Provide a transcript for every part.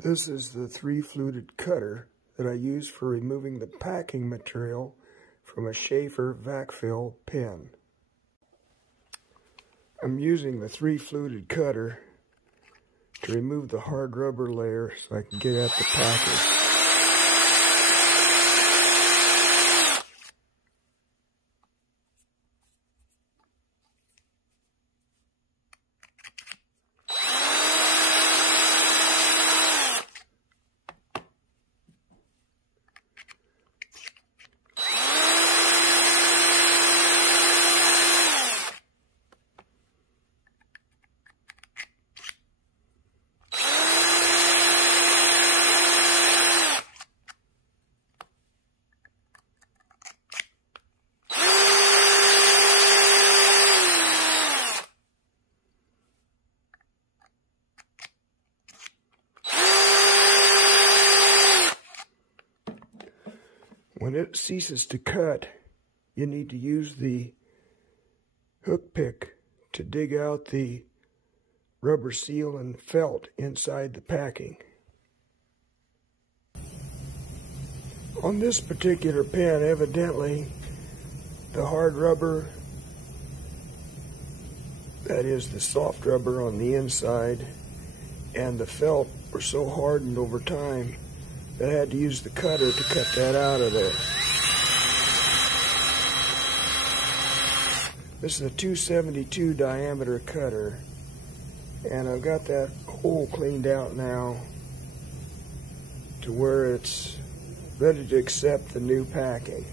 This is the 3-fluted cutter that I use for removing the packing material from a Sheaffer vac fill pen. I'm using the 3-fluted cutter to remove the hard rubber layer so I can get at the packing. When it ceases to cut, you need to use the hook pick to dig out the rubber seal and felt inside the packing. On this particular pen, evidently, the hard rubber, that is the soft rubber on the inside, and the felt were so hardened over time that I had to use the cutter to cut that out of there. This is a 272 diameter cutter, and I've got that hole cleaned out now to where it's ready to accept the new packing.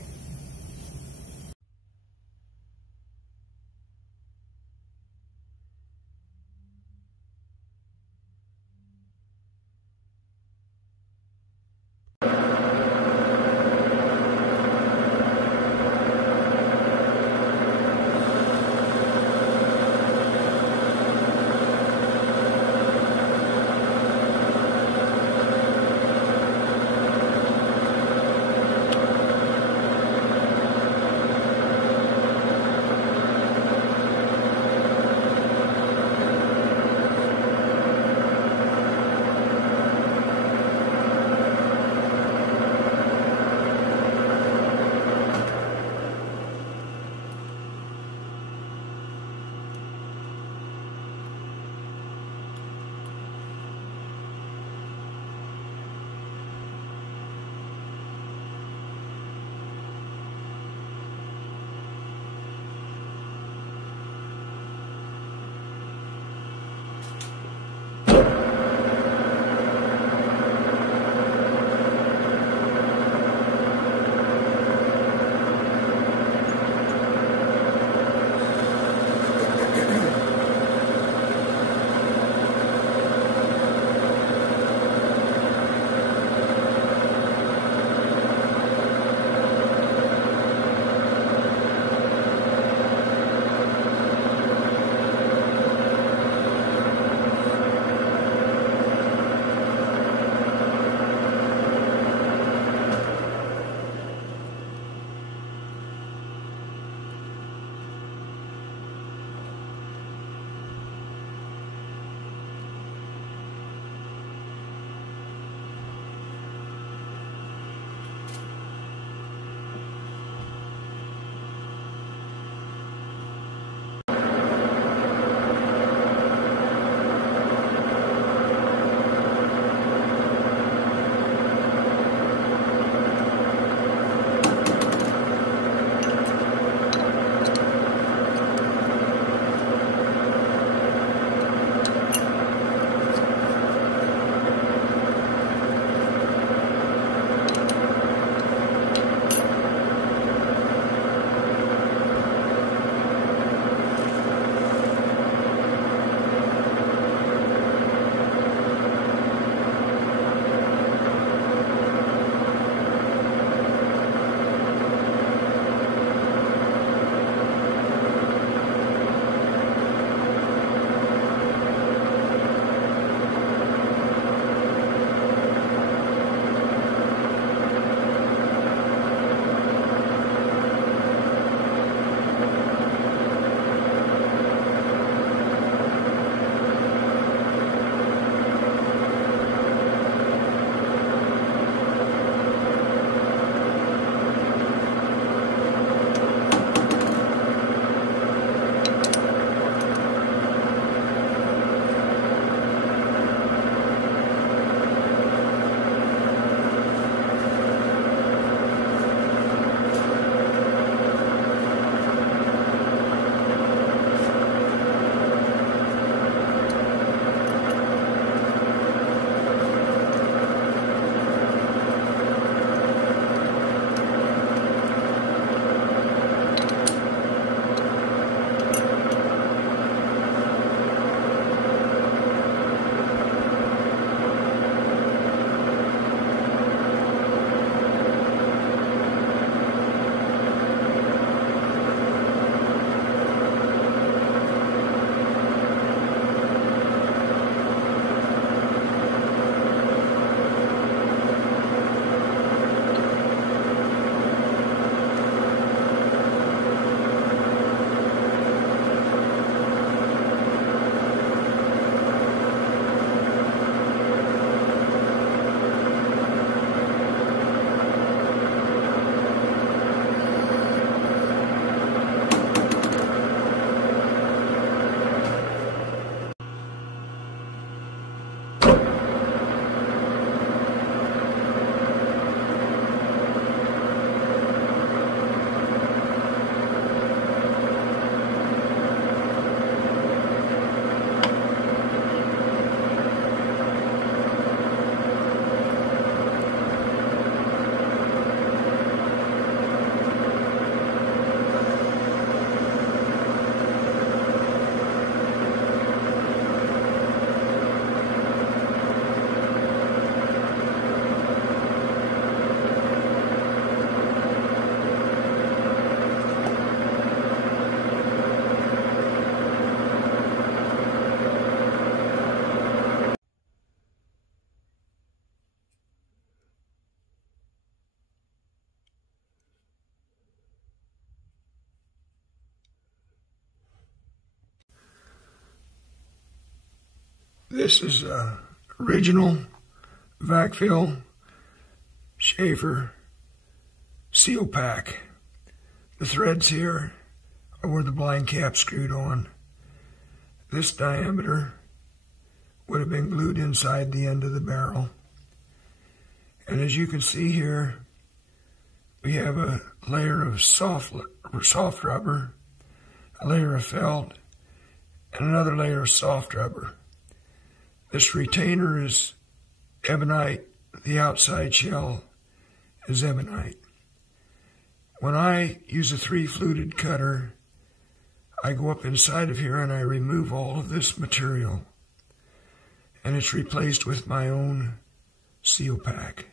This is original vac fill Sheaffer seal pack. The threads here are where the blind cap screwed on. This diameter would have been glued inside the end of the barrel. And as you can see here, we have a layer of soft rubber, a layer of felt, and another layer of soft rubber. This retainer is ebonite. The outside shell is ebonite. When I use a 3-fluted cutter, I go up inside of here and I remove all of this material. And it's replaced with my own seal pack.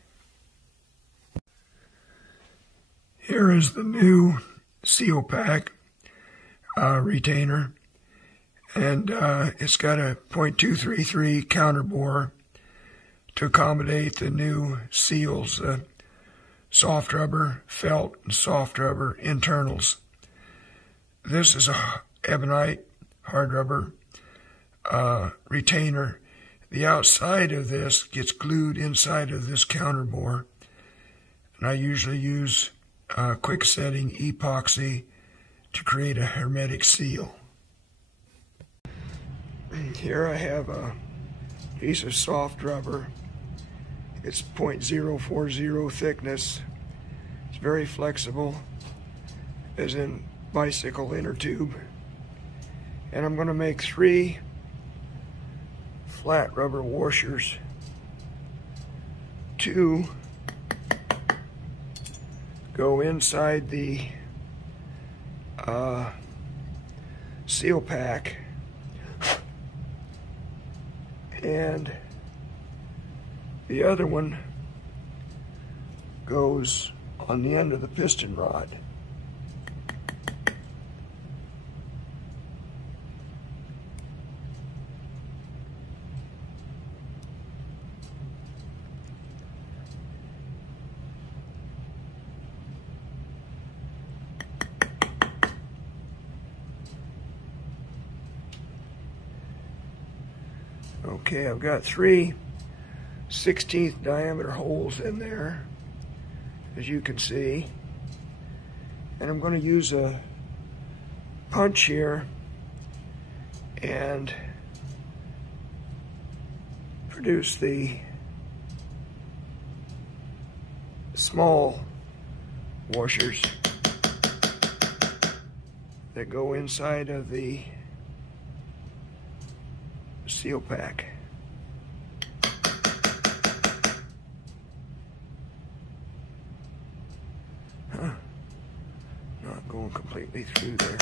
Here is the new seal pack retainer. And it's got a .233 counter bore to accommodate the new seals, soft rubber, felt, and soft rubber internals. This is a ebonite hard rubber retainer. The outside of this gets glued inside of this counter bore, and I usually use quick setting epoxy to create a hermetic seal. Here I have a piece of soft rubber. It's 0.040 thickness. It's very flexible, as in bicycle inner tube. And I'm going to make 3 flat rubber washers. 2 go inside the seal pack, and the other one goes on the end of the piston rod. Okay, I've got 3 16th diameter holes in there, as you can see. And I'm going to use a punch here and produce the small washers that go inside of the seal pack. Not going completely through there.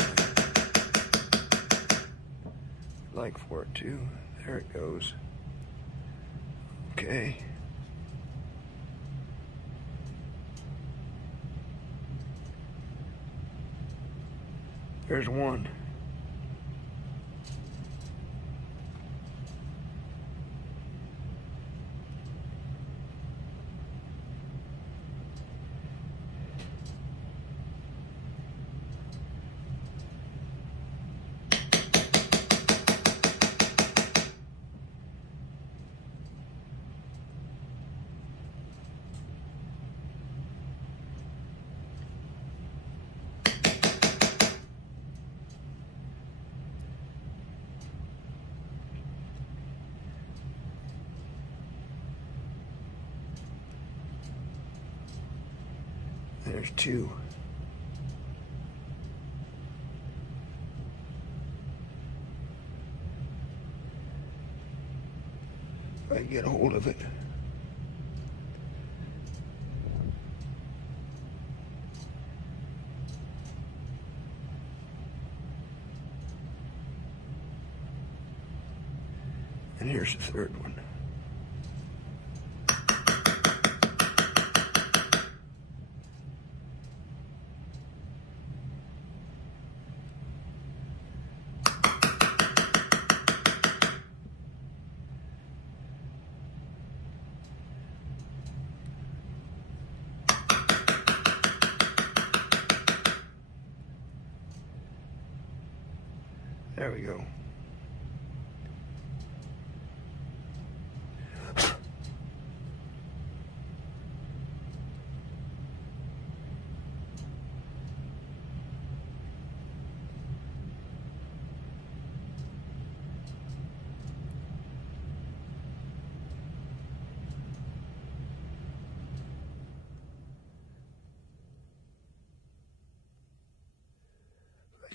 I'd like for it to. There it goes. Okay. There's one. There's 2. If I can get a hold of it. And here's the 3rd one. There we go.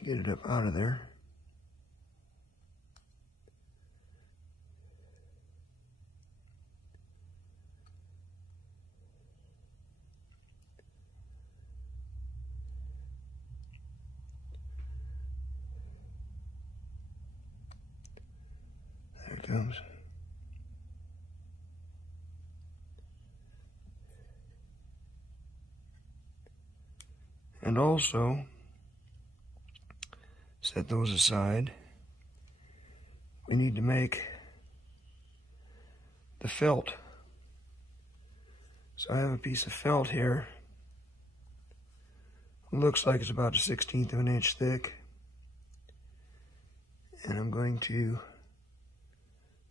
get it up out of there. There it comes. And also, set those aside. We need to make the felt. So I have a piece of felt here. It looks like it's about 1/16 of an inch thick. And I'm going to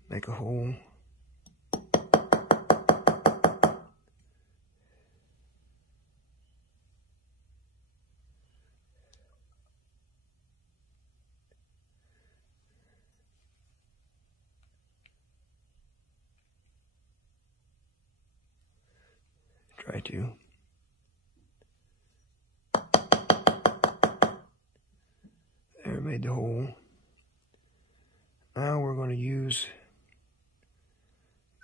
make a hole. Try to. There, made the hole. Now we're going to use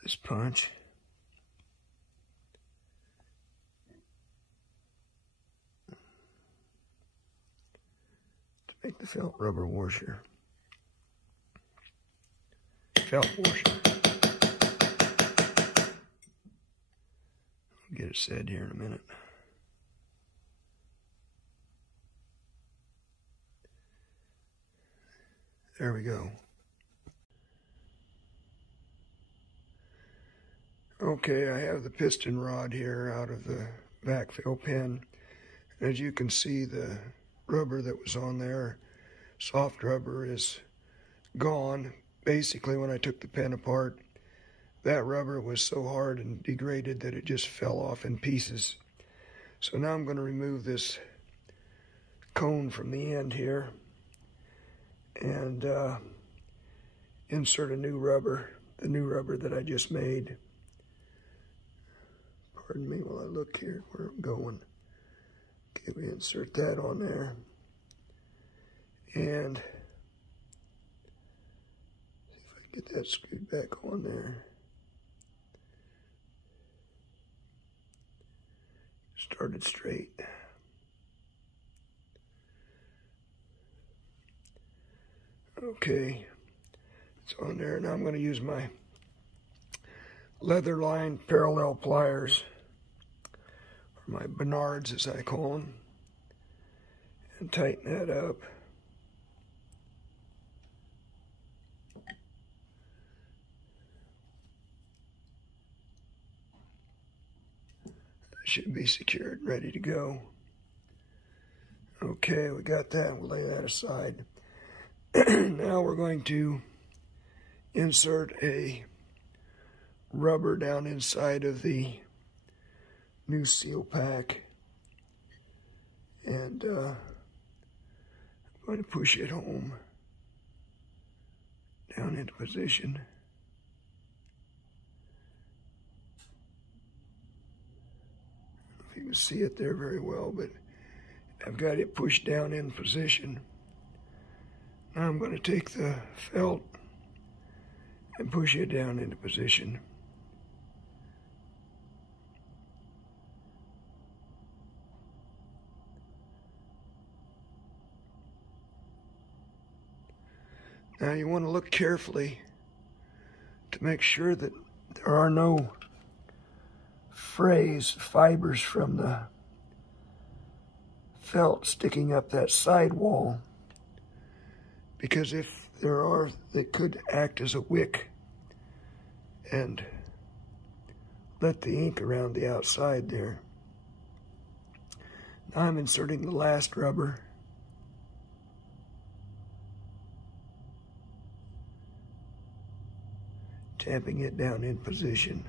this punch to make the felt rubber washer. Felt washer. I'll get it set here in a minute. There we go. Okay, I have the piston rod here out of the backfill pin. As you can see, the rubber that was on there, soft rubber, is gone. Basically, when I took the pen apart, that rubber was so hard and degraded that it just fell off in pieces. So now I'm going to remove this cone from the end here and insert a new rubber, the new rubber that I just made. Pardon me while I look here where I'm going. Okay, we insert that on there. And see if I can get that screwed back on there. Start it straight. Okay, it's on there. Now I'm going to use my leather lined parallel pliers, or my Bernards as I call them, and tighten that up. Should be secured, ready to go. Okay, we got that. We'll lay that aside. Now we're going to insert a rubber down inside of the new seal pack, and I'm going to push it home down into position. You can see it there very well, but I've got it pushed down in position. Now I'm going to take the felt and push it down into position. Now you want to look carefully to make sure that there are no frays, fibers from the felt sticking up that side wall, because if there are, they could act as a wick and let the ink around the outside there. Now I'm inserting the last rubber. Tamping it down in position.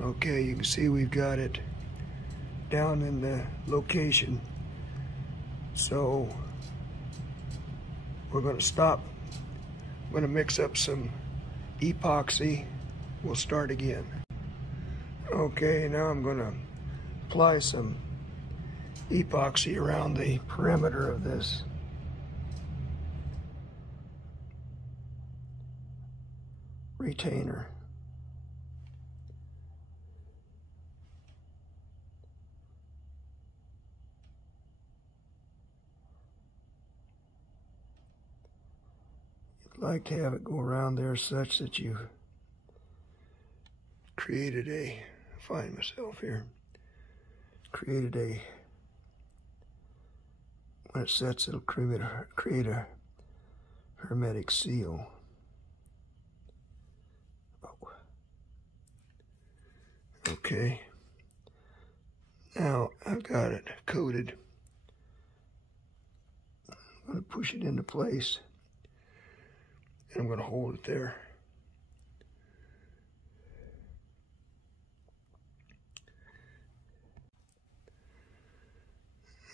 Okay, you can see we've got it down in the location. So we're going to stop. I'm going to mix up some epoxy. We'll start again. Okay, now I'm going to apply some epoxy around the perimeter of this retainer. You'd like to have it go around there such that you created a, find myself here, created a, when it sets it'll create a hermetic seal. Oh. Okay, now I've got it coated. I'm going to push it into place and I'm going to hold it there.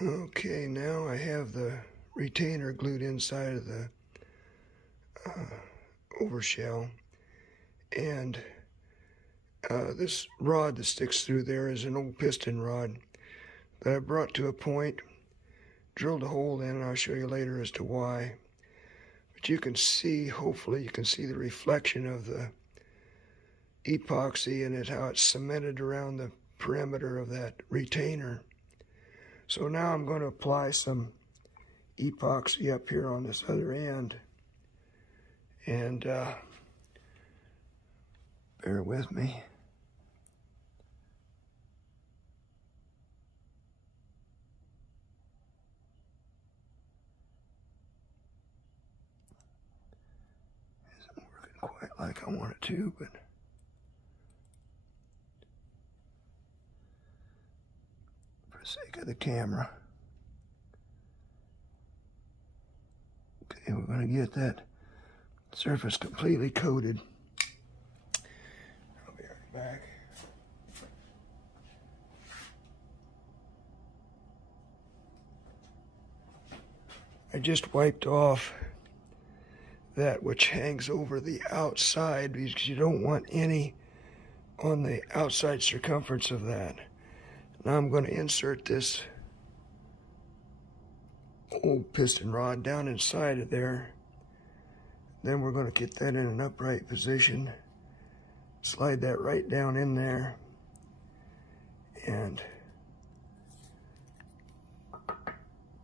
Okay, now I have the retainer glued inside of the overshell, and this rod that sticks through there is an old piston rod that I brought to a point, drilled a hole in, and I'll show you later as to why. But you can see, hopefully you can see the reflection of the epoxy in it, how it's cemented around the perimeter of that retainer. So now I'm going to apply some epoxy up here on this other end, and bear with me. Isn't working quite like I want it to, but for the sake of the camera. Okay, we're going to get that surface completely coated. I'll be right back. I just wiped off that which hangs over the outside because you don't want any on the outside circumference of that. Now I'm going to insert this old piston rod down inside of there. Then we're going to get that in an upright position, slide that right down in there, and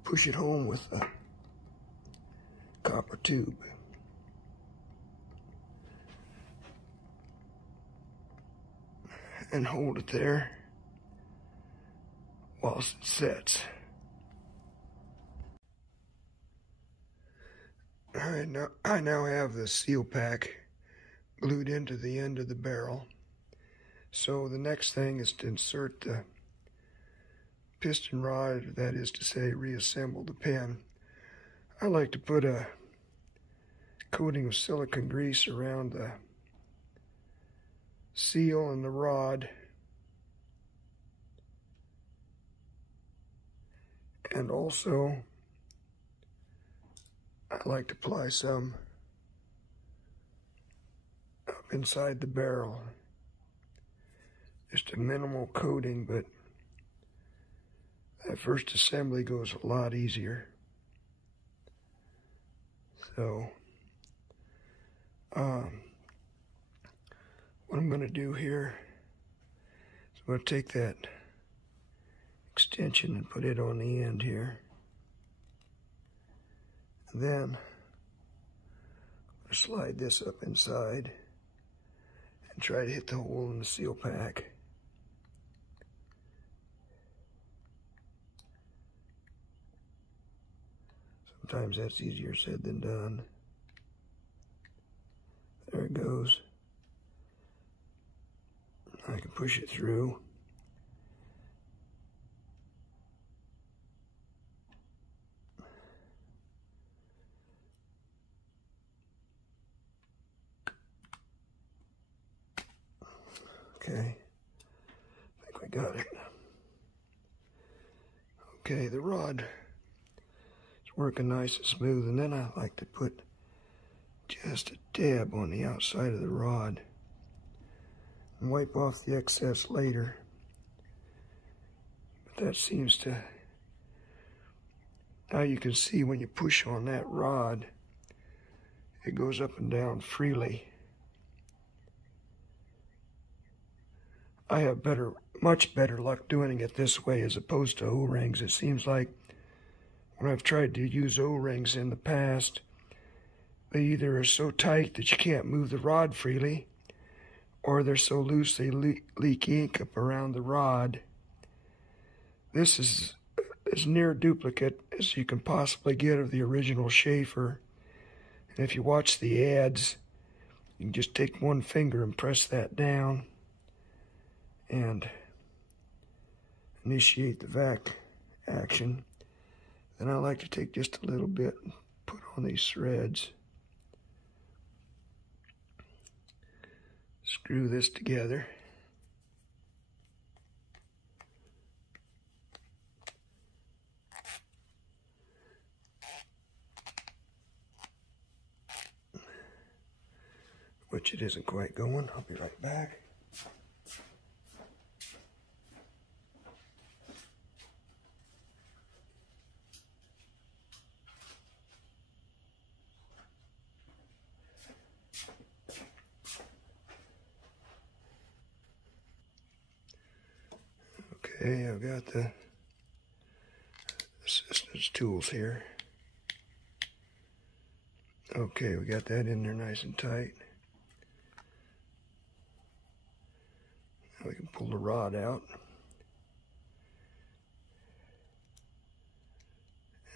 push it home with a copper tube. And hold it there whilst it sets. I now have the seal pack glued into the end of the barrel. So the next thing is to insert the piston rod, that is to say, reassemble the pin. I like to put a coating of silicone grease around the seal and the rod, and also I like to apply some up inside the barrel. Just a minimal coating, but that first assembly goes a lot easier. So what I'm going to do here is I'm going to take that extension and put it on the end here. And then I'm going to slide this up inside and try to hit the hole in the seal pack. Sometimes that's easier said than done. There it goes. I can push it through. Okay, I think we got it. Okay, the rod is working nice and smooth, and then I like to put just a dab on the outside of the rod. and wipe off the excess later. But that seems to, now you can see when you push on that rod, it goes up and down freely. I have much better luck doing it this way as opposed to O-rings. It seems like when I've tried to use O-rings in the past, they either are so tight that you can't move the rod freely, or they're so loose they leak ink up around the rod. This is as near duplicate as you can possibly get of the original Sheaffer. And if you watch the ads, you can just take one finger and press that down and initiate the vac action. Then I like to take just a little bit and put on these threads. Screw this together. Which it isn't quite going. I'll be right back. Okay, I've got the assistance tools here. Okay, we got that in there nice and tight. Now we can pull the rod out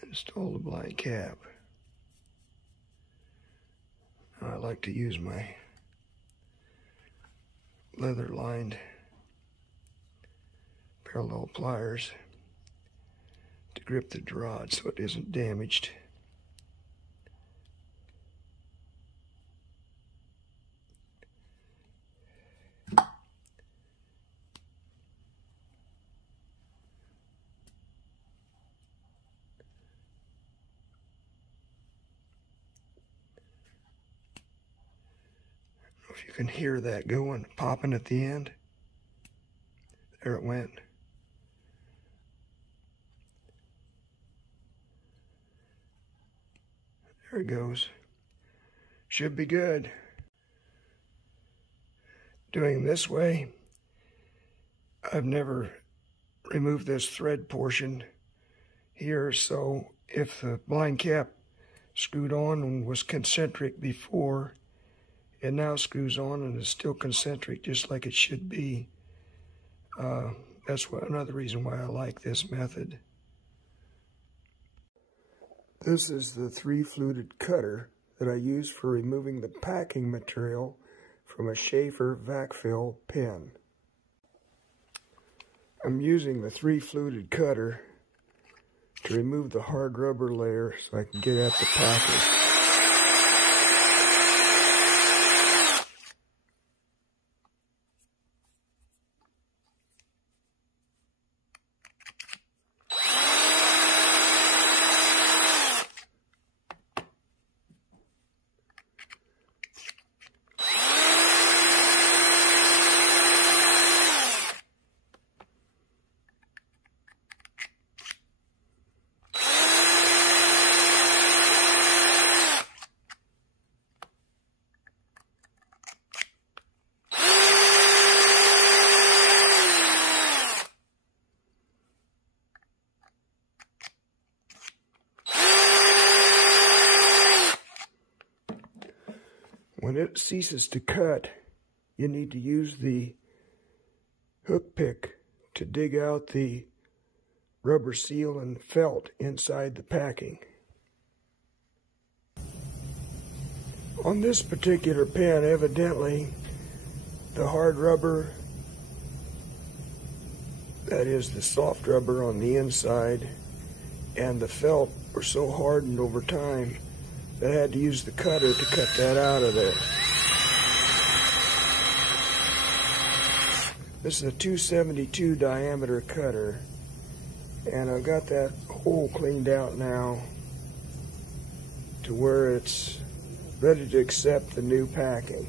and install the blind cap. Now I like to use my leather-lined parallel pliers to grip the rod so it isn't damaged. If you can hear that going, popping at the end. There it went. There it goes. Should be good. Doing this way, I've never removed this thread portion here, so if the blind cap screwed on and was concentric before, it now screws on and is still concentric just like it should be. That's another reason why I like this method. This is the 3-fluted cutter that I use for removing the packing material from a Sheaffer vac fill pen. I'm using the 3-fluted cutter to remove the hard rubber layer so I can get at the packing. When it ceases to cut, you need to use the hook pick to dig out the rubber seal and felt inside the packing. On this particular pen, evidently, the hard rubber, that is the soft rubber on the inside, and the felt were so hardened over time that I had to use the cutter to cut that out of there. This is a 272 diameter cutter, and I've got that hole cleaned out now to where it's ready to accept the new packing.